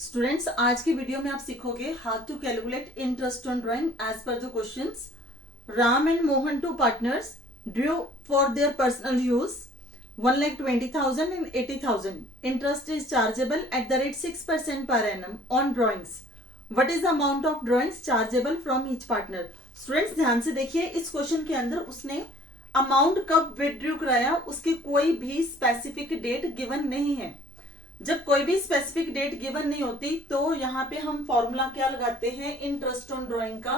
Students, आज की video में आप सीखोगे how to calculate interest on drawing as per the questions. Ram and Mohan, two partners, drew for their personal use 1,20,000 and 80,000. Interest is chargeable at the rate 6% per annum on drawings. What is the amount of drawings chargeable from each partner? Students ध्यान से देखिए, इस question के अंदर उसने amount कब withdraw कराया उसकी कोई भी स्पेसिफिक डेट गिवन नहीं है. जब कोई भी स्पेसिफिक डेट गिवन नहीं होती तो यहां पे हम फॉर्मूला क्या लगाते हैं इंटरेस्ट ऑन ड्राइंग का.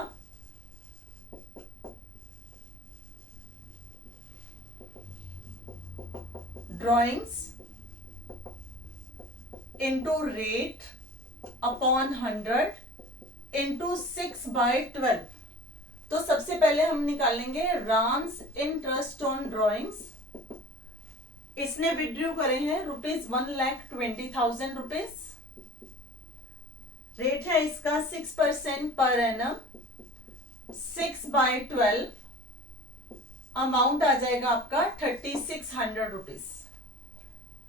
Drawings into rate upon 100 into 6/12. तो सबसे पहले हम निकालेंगे राम्स इंटरेस्ट ऑन ड्राइंग्स. इसने विड्रॉ करे हैं ₹1,20,000 रुपीज. रेट है इसका 6% पर एनम. 6/12 अमाउंट आ जाएगा आपका 3,600 रुपीज.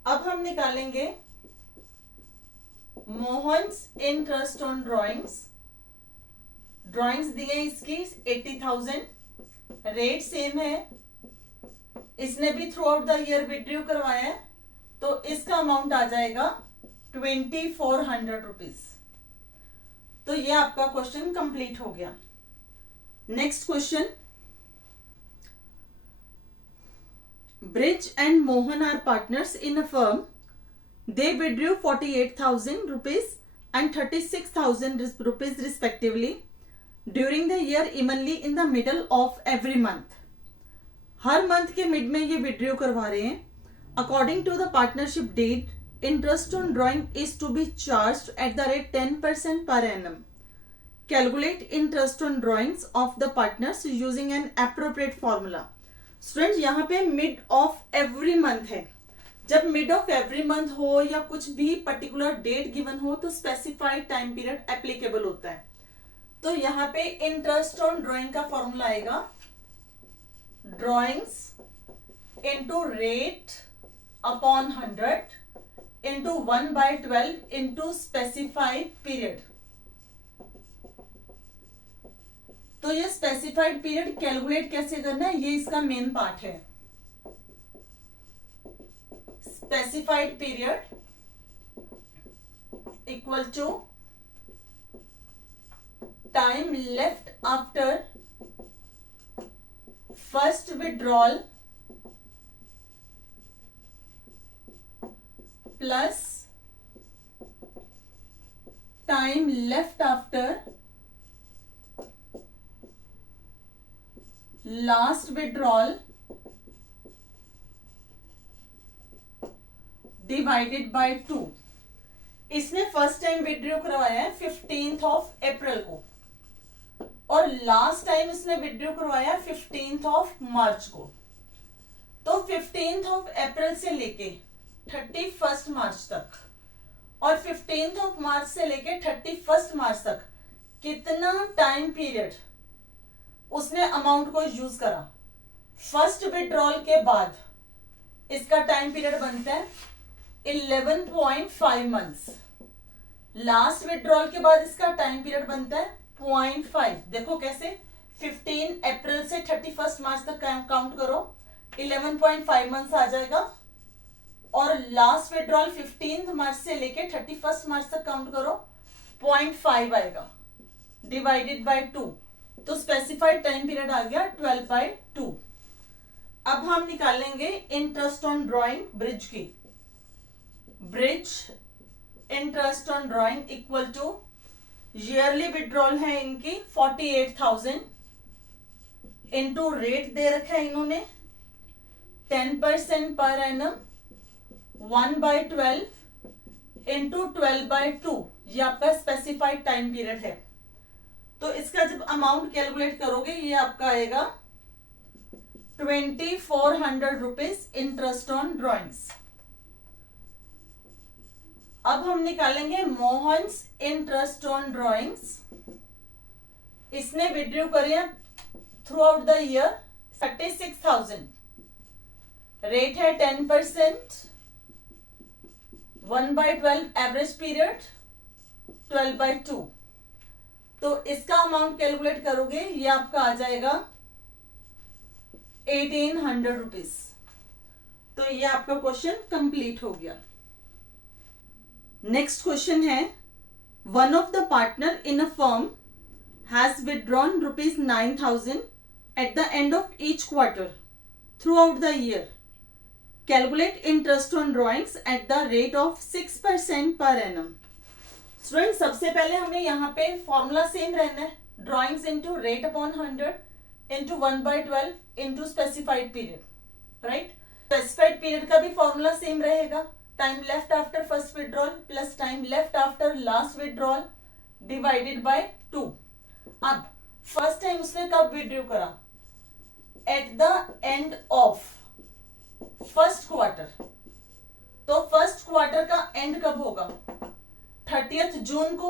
अब हम निकालेंगे Mohan's interest on drawings. Drawings दिए इसकी 80,000. रेट सेम है, इसने भी through out the year withdraw करवाया है तो इसका अमाउंट आ जाएगा 2,400 रुपीज. तो ये आपका क्वेश्चन कंप्लीट हो गया. Next question. Brij and Mohan are partners in a firm. They withdraw 48,000 rupees and 36,000 rupees respectively during the year evenly in the middle of every month. हर मंथ के मिड में ये विड्रॉ करवा रहे हैं. According to the partnership deed, interest on drawing is to be charged at the rate 10% per annum. Calculate interest on drawings of the partners using an appropriate formula. Students, यहाँ पे mid of every month है. जब mid of every month हो या कुछ भी particular date given हो तो स्पेसिफाइड टाइम पीरियड एप्लीकेबल होता है. तो यहाँ पे इंटरेस्ट ऑन ड्राइंग का फॉर्मूला आएगा drawings into rate upon 100 into 1/12 into specified period. तो ये स्पेसिफाइड पीरियड कैलकुलेट कैसे करना है, ये इसका मेन पार्ट है. Specified period equal to time left after first withdrawal plus time left after last withdrawal divided by 2. इसने फर्स्ट टाइम विड्रॉ करवाया है 15 अप्रैल को और लास्ट टाइम इसने विड्रॉ करवाया 15 मार्च को. तो 15 अप्रैल से लेके 31 मार्च तक और 15 मार्च से लेके 31 मार्च तक कितना टाइम पीरियड उसने अमाउंट को यूज करा. फर्स्ट विड्रॉल के बाद इसका टाइम पीरियड बनता है 11.5 मंथ्स. लास्ट विड्रॉल के बाद इसका टाइम पीरियड बनता है 0.5. देखो कैसे, 15 अप्रैल से 31 मार्च तक काउंट करो, 11.5 मंथ्स आ जाएगा. और लास्ट विड्रॉल 15 मार्च से लेके 31 मार्च तक काउंट करो, 0.5 आएगा डिवाइडेड बाय 2. तो स्पेसिफाइड टाइम पीरियड आ गया 12/2. अब हम निकालेंगे इंटरेस्ट ऑन ड्राइंग ब्रिज की. Brij interest on drawing equal to yearly withdrawal है इनकी 48,000 इंटू रेट दे रखा है इन्होंने 10% पर एनम 1/12 इंटू 12/2. ये आपका स्पेसिफाइड टाइम पीरियड है. तो इसका जब अमाउंट कैलकुलेट करोगे ये आपका आएगा 2,400 रुपीज इंटरेस्ट ऑन ड्राइंग्स. अब हम निकालेंगे मोहन्स इंटरेस्ट ऑन ड्राइंग्स. इसने विड्रॉ करे through out the year 36,000. Rate है 10%. 1/12 एवरेज पीरियड 12/2, तो इसका अमाउंट कैलकुलेट करोगे, ये आपका आ जाएगा 1800 रुपीज। तो ये आपका क्वेश्चन कंप्लीट हो गया। नेक्स्ट क्वेश्चन है, one of the partner in a firm has withdrawn ₹9,000 at the end of each quarter throughout the year. Calculate interest on drawings at the rate of 6% per annum. Student, सबसे पहले हमें यहाँ पे formula same रहना है, drawings into rate upon 100 into 1/12 into specified period, right. Specified period का भी formula same रहेगा, time left after first withdrawal plus time left after last withdrawal divided by 2। अब फर्स्ट टाइम उसने कब विड्रॉ करा? At the end of first quarter. तो first quarter का and कब होगा? 30th जून को।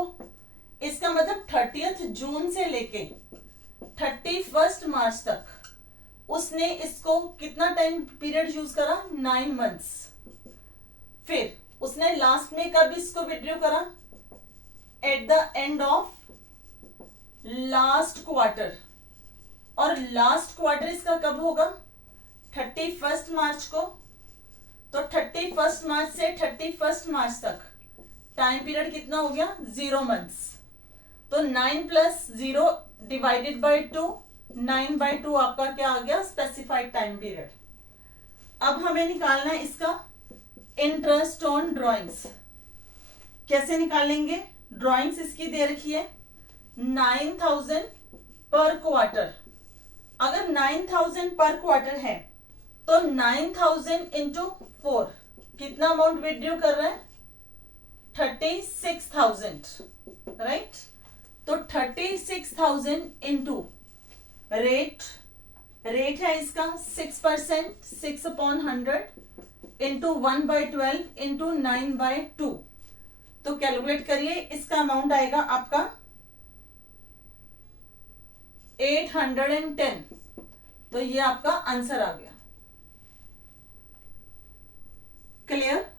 इसका मतलब 30th जून से लेके 31st मार्च तक उसने इसको कितना टाइम पीरियड यूज करा? 9 मंथ्स। फिर उसने लास्ट में कब इसको विड्रॉ करा? At the end of last quarter. और लास्ट क्वार्टर इसका कब होगा? 31st मार्च को। तो 31st मार्च से 31st मार्च तक टाइम पीरियड कितना हो गया? 0 मंथ्स। तो 9 प्लस 0 डिवाइडेड बाय 2, 9/2 आपका क्या आ गया? Specified time period. अब हमें निकालना है इसका इंटरेस्ट ऑन ड्रॉइंग्स। कैसे निकालेंगे? ड्रॉइंग्स इसकी दे रखी है 9,000 पर क्वार्टर। अगर 9,000 पर क्वार्टर है तो 9,000 इंटू 4 कितना अमाउंट विड्रॉ कर रहा है? 36,000, राइट। तो 36,000 इंटू रेट है इसका 6%, 6/100 इंटू 1/12 इंटू 9/2। तो कैलकुलेट करिए, इसका अमाउंट आएगा आपका 810। तो ये आपका आंसर आ गया। क्लियर?